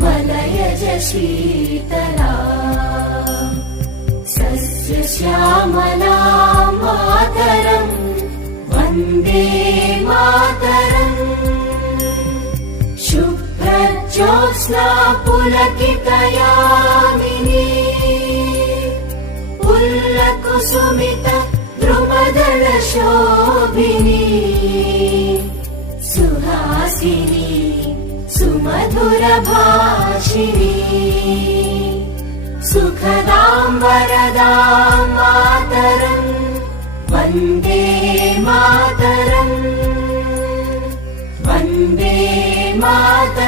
मलयज शीतला सस्यश्यामला मातरम् वन्दे मातरम् शुभ्रज्योत्स्ना पुलकितयामिनी पुल्लकुसुमित द्रुमदल शोभिनी सुहासिनी सुमधुर भाषिणी सुखदां वरदां मातरम् वन्दे मातरम् वन्दे मातरम्।